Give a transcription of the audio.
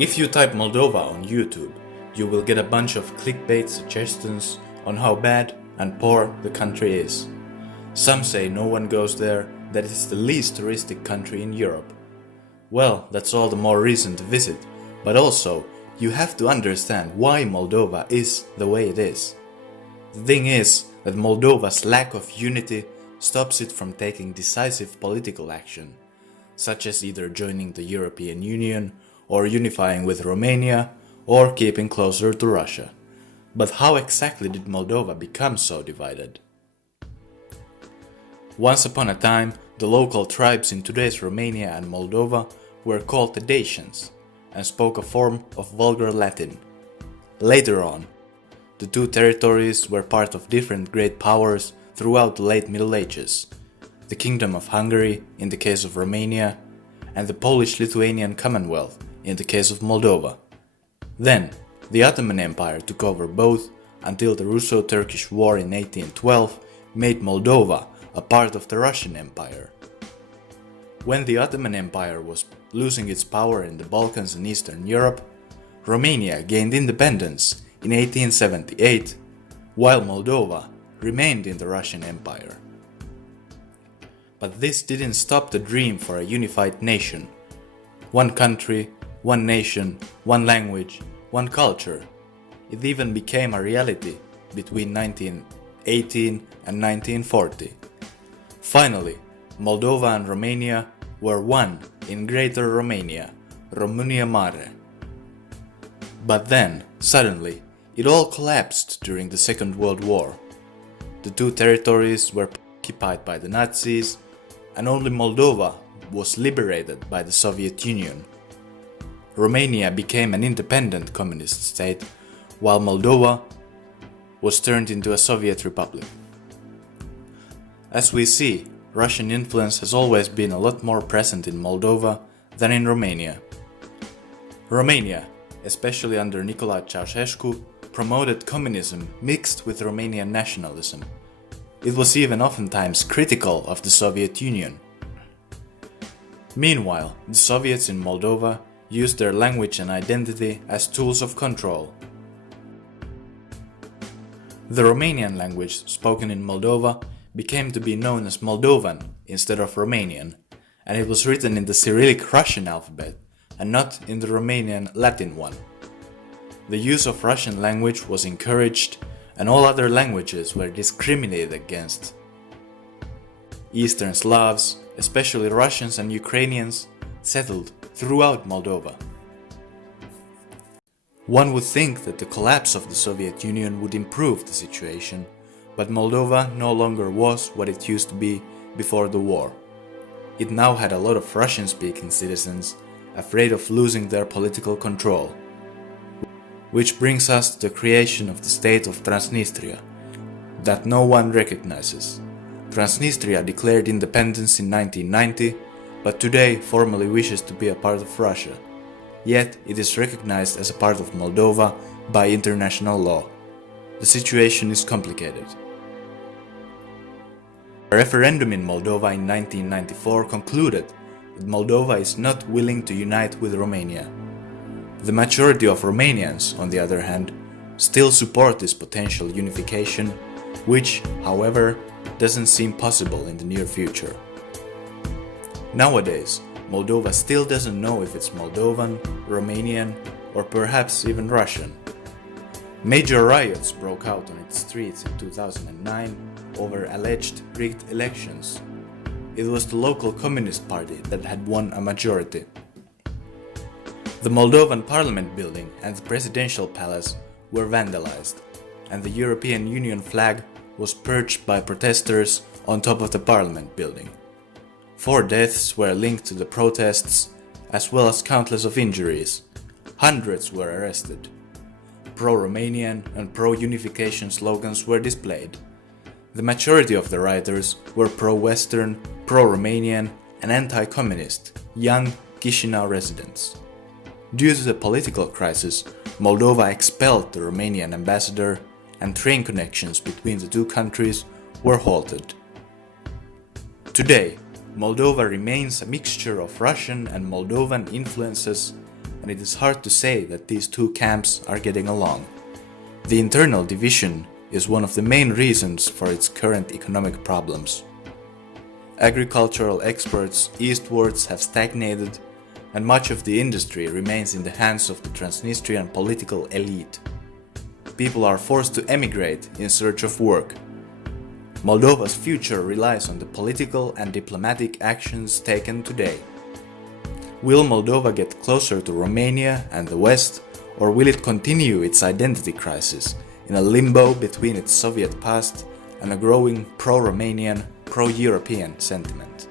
If you type Moldova on YouTube, you will get a bunch of clickbait suggestions on how bad and poor the country is. Some say no one goes there, that it's the least touristic country in Europe. Well, that's all the more reason to visit, but also you have to understand why Moldova is the way it is. The thing is that Moldova's lack of unity stops it from taking decisive political action, such as either joining the European Union or unifying with Romania or keeping closer to Russia. But how exactly did Moldova become so divided? Once upon a time, the local tribes in today's Romania and Moldova were called the Dacians and spoke a form of vulgar Latin. Later on, the two territories were part of different great powers throughout the late Middle Ages: the Kingdom of Hungary in the case of Romania, and the Polish-Lithuanian Commonwealth in the case of Moldova. Then, the Ottoman Empire took over both until the Russo-Turkish War in 1812 made Moldova a part of the Russian Empire. When the Ottoman Empire was losing its power in the Balkans and Eastern Europe, Romania gained independence in 1878, while Moldova remained in the Russian Empire. But this didn't stop the dream for a unified nation. One country, one nation, one language, one culture. It even became a reality between 1918 and 1940. Finally, Moldova and Romania were one in Greater Romania, Romania Mare. But then, suddenly, it all collapsed during the Second World War. The two territories were occupied by the Nazis, and only Moldova was liberated by the Soviet Union. Romania became an independent communist state, while Moldova was turned into a Soviet republic. As we see, Russian influence has always been a lot more present in Moldova than in Romania. Romania, especially under Nicolae Ceausescu, promoted communism mixed with Romanian nationalism. It was even oftentimes critical of the Soviet Union. Meanwhile, the Soviets in Moldova used their language and identity as tools of control. The Romanian language spoken in Moldova became to be known as Moldovan instead of Romanian, and it was written in the Cyrillic Russian alphabet and not in the Romanian Latin one. The use of Russian language was encouraged, and all other languages were discriminated against. Eastern Slavs, especially Russians and Ukrainians, settled throughout Moldova. One would think that the collapse of the Soviet Union would improve the situation, but Moldova no longer was what it used to be before the war. It now had a lot of Russian-speaking citizens afraid of losing their political control. Which brings us to the creation of the state of Transnistria, that no one recognizes. Transnistria declared independence in 1990, but today formally wishes to be a part of Russia. Yet it is recognized as a part of Moldova by international law. The situation is complicated. A referendum in Moldova in 1994 concluded that Moldova is not willing to unite with Romania. The majority of Romanians, on the other hand, still support this potential unification, which, however, doesn't seem possible in the near future. Nowadays, Moldova still doesn't know if it's Moldovan, Romanian, or perhaps even Russian. Major riots broke out on its streets in 2009 over alleged rigged elections. It was the local Communist Party that had won a majority. The Moldovan Parliament building and the presidential palace were vandalized, and the European Union flag was perched by protesters on top of the Parliament building. 4 deaths were linked to the protests, as well as countless of injuries. Hundreds were arrested. Pro-Romanian and pro-unification slogans were displayed. The majority of the rioters were pro-Western, pro-Romanian and anti-communist, young Chisinau residents. Due to the political crisis, Moldova expelled the Romanian ambassador, and train connections between the two countries were halted. Today, Moldova remains a mixture of Russian and Moldovan influences, and and it is hard to say that these two camps are getting along. The internal division is one of the main reasons for its current economic problems. Agricultural exports eastwards have stagnated, and much of the industry remains in the hands of the Transnistrian political elite. People are forced to emigrate in search of work. Moldova's future relies on the political and diplomatic actions taken today. Will Moldova get closer to Romania and the West, or will it continue its identity crisis in a limbo between its Soviet past and a growing pro-Romanian, pro-European sentiment?